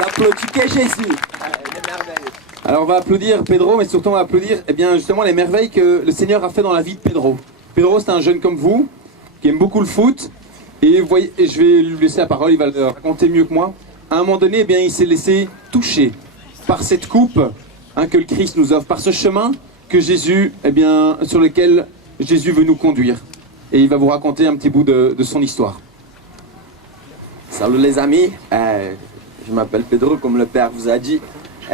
On applaudit que Jésus. Il est merveilleux. Alors on va applaudir Pedro, mais surtout on va applaudir justement les merveilles que le Seigneur a fait dans la vie de Pedro. Pedro, c'est un jeune comme vous, qui aime beaucoup le foot. Et vous voyez, et je vais lui laisser la parole, il va le raconter mieux que moi. À un moment donné, il s'est laissé toucher par cette coupe que le Christ nous offre, par ce chemin que Jésus, sur lequel Jésus veut nous conduire. Et il va vous raconter un petit bout de son histoire. Salut les amis, je m'appelle Pedro, comme le Père vous a dit.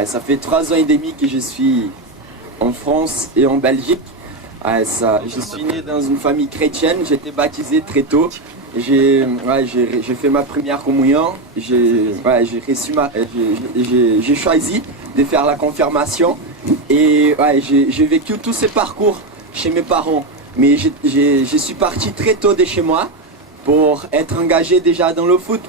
Ça fait 3 ans et demi que je suis en France et en Belgique. Je suis né dans une famille chrétienne, j'ai été baptisé très tôt. J'ai fait ma première communion, j'ai choisi de faire la confirmation et j'ai vécu tous ces parcours chez mes parents. Mais je suis parti très tôt de chez moi pour être engagé déjà dans le foot,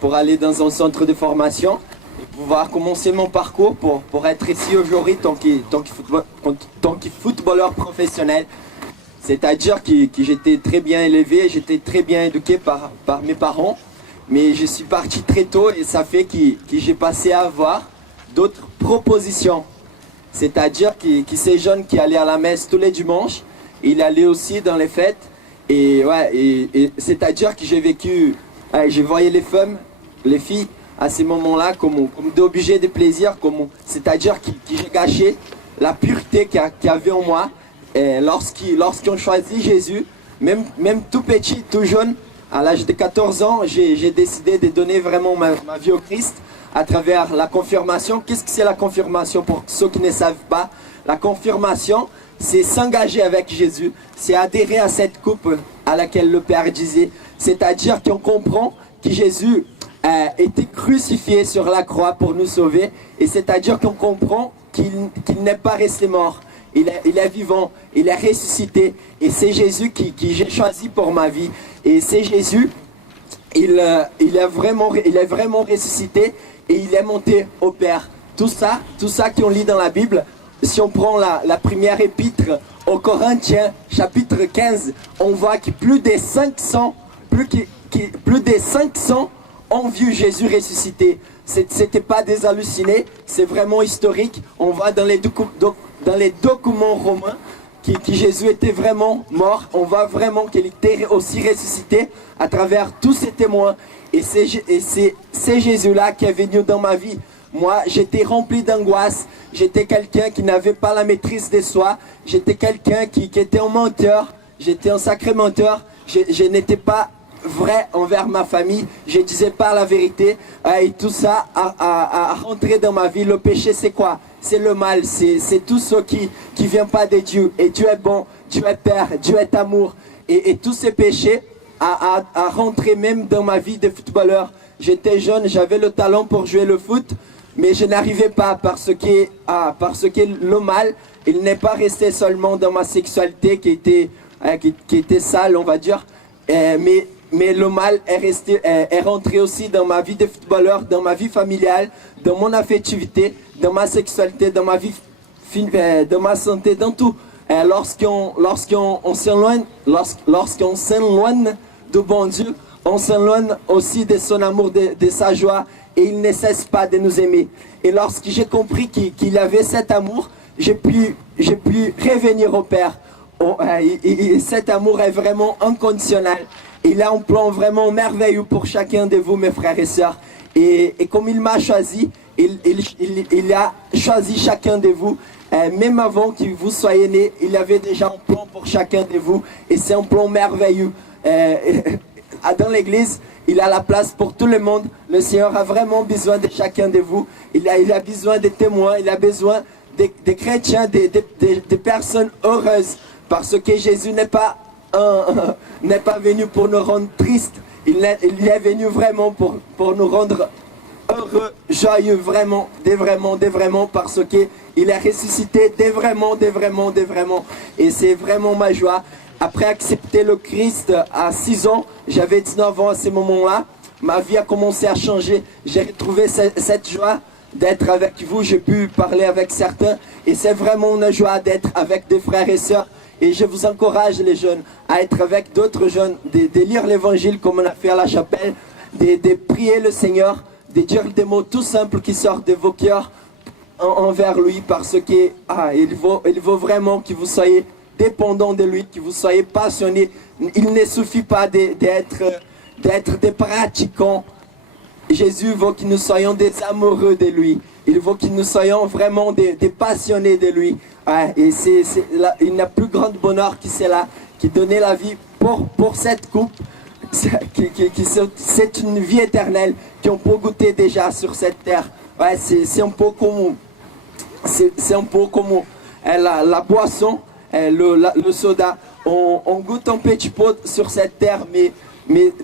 pour aller dans un centre de formation et pouvoir commencer mon parcours pour être ici aujourd'hui tant que footballeur professionnel. C'est-à-dire que j'étais très bien élevé, j'étais très bien éduqué par mes parents, mais je suis parti très tôt et ça fait que j'ai passé à avoir d'autres propositions. C'est-à-dire que ces jeunes qui allaient à la messe tous les dimanches, ils allaient aussi dans les fêtes. Et c'est-à-dire que j'ai vécu, je voyais les femmes, les filles, à ces moments-là comme d'objets de plaisir, c'est-à-dire que j'ai gâché la pureté qu'il y avait en moi. Lorsqu'on choisit Jésus, même tout petit, tout jeune, à l'âge de 14 ans, j'ai décidé de donner vraiment ma vie au Christ à travers la confirmation. Qu'est-ce que c'est la confirmation pour ceux qui ne savent pas? La confirmation, c'est s'engager avec Jésus, c'est adhérer à cette coupe à laquelle le Père disait. C'est-à-dire qu'on comprend que Jésus a été crucifié sur la croix pour nous sauver, et c'est-à-dire qu'on comprend qu'il n'est pas resté mort. Il est vivant, il est ressuscité, et c'est Jésus qui j'ai choisi pour ma vie. Et c'est Jésus, il est vraiment ressuscité, et il est monté au Père. Tout ça qu'on lit dans la Bible, si on prend la première épître aux Corinthiens, chapitre 15, on voit que plus de 500 ont vu Jésus ressuscité. C'était pas des hallucinés, c'est vraiment historique. On voit dans les documents romains que Jésus était vraiment mort. On voit vraiment qu'il était aussi ressuscité à travers tous ces témoins. Et c'est Jésus-là qui est venu dans ma vie. Moi, j'étais rempli d'angoisse. J'étais quelqu'un qui n'avait pas la maîtrise de soi. J'étais quelqu'un qui était un menteur. J'étais un sacré menteur. Je n'étais pas vrai envers ma famille. Je ne disais pas la vérité. Et tout ça a rentré dans ma vie. Le péché, c'est quoi? C'est le mal. C'est tout ce qui ne vient pas de Dieu. Et Dieu est bon. Dieu est Père. Dieu est amour. Et tous ces péchés a rentré même dans ma vie de footballeur. J'étais jeune. J'avais le talent pour jouer le foot. Mais je n'arrivais pas parce que le mal, il n'est pas resté seulement dans ma sexualité qui était sale, on va dire. Mais le mal est rentré aussi dans ma vie de footballeur, dans ma vie familiale, dans mon affectivité, dans ma sexualité, dans ma vie, dans ma santé, dans tout. Lorsqu'on s'éloigne de bon Dieu, on s'éloigne aussi de son amour, de sa joie. Et il ne cesse pas de nous aimer. Et lorsque j'ai compris qu'il avait cet amour, j'ai pu revenir au Père. Et cet amour est vraiment inconditionnel. Il a un plan vraiment merveilleux pour chacun de vous, mes frères et sœurs. Et comme il m'a choisi, il a choisi chacun de vous. Même avant que vous soyez nés, il avait déjà un plan pour chacun de vous. Et c'est un plan merveilleux. Dans l'église, il a la place pour tout le monde. Le Seigneur a vraiment besoin de chacun de vous. Il a besoin de témoins, il a besoin de chrétiens, de personnes heureuses. Parce que Jésus n'est pas venu pour nous rendre tristes. Il est venu vraiment pour nous rendre heureux, joyeux, vraiment, parce qu'il est ressuscité, vraiment. Et c'est vraiment ma joie. Après accepter le Christ à 6 ans, j'avais 19 ans à ce moment-là, ma vie a commencé à changer. J'ai retrouvé cette joie d'être avec vous, j'ai pu parler avec certains et c'est vraiment une joie d'être avec des frères et sœurs. Et je vous encourage les jeunes à être avec d'autres jeunes, de lire l'évangile comme on a fait à la chapelle, de prier le Seigneur, de dire des mots tout simples qui sortent de vos cœurs envers lui, parce que il veut vraiment que vous soyez dépendants de lui, que vous soyez passionnés. Il ne suffit pas d'être des pratiquants. Jésus veut que nous soyons des amoureux de lui. Il veut que nous soyons vraiment des passionnés de lui. Et il n'y a plus grand bonheur que cela, qui donnait la vie pour cette coupe. C'est une vie éternelle qu'on peut goûter déjà sur cette terre. C'est un peu comme, la boisson, le soda. On goûte un petit peu sur cette terre, mais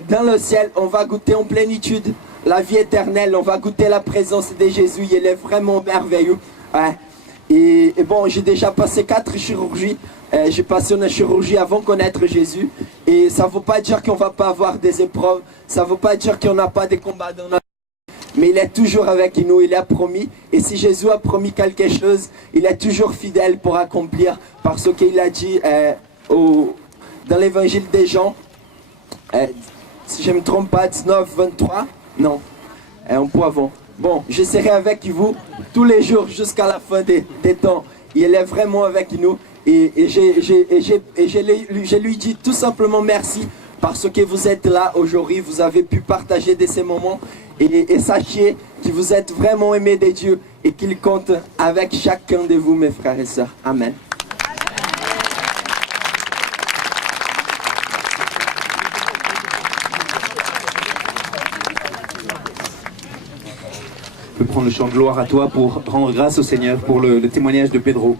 dans le ciel, on va goûter en plénitude la vie éternelle. On va goûter la présence de Jésus. Il est vraiment merveilleux. Et bon, j'ai déjà passé 4 chirurgies. J'ai passé une chirurgie avant de connaître Jésus. Et ça ne veut pas dire qu'on ne va pas avoir des épreuves. Ça ne veut pas dire qu'on n'a pas des combats dans notre vie. Mais il est toujours avec nous, il a promis. Et si Jésus a promis quelque chose, il est toujours fidèle pour accomplir. Parce qu'il a dit dans l'évangile des Jean, si je ne me trompe pas, 19, 23, non, un peu avant. Bon, je serai avec vous tous les jours jusqu'à la fin des temps. Il est vraiment avec nous. Et je lui dis tout simplement merci parce que vous êtes là aujourd'hui, vous avez pu partager de ces moments. Et sachez que vous êtes vraiment aimés de Dieu et qu'il compte avec chacun de vous, mes frères et sœurs. Amen. On peut prendre le chant de gloire à toi pour rendre grâce au Seigneur pour le témoignage de Pedro.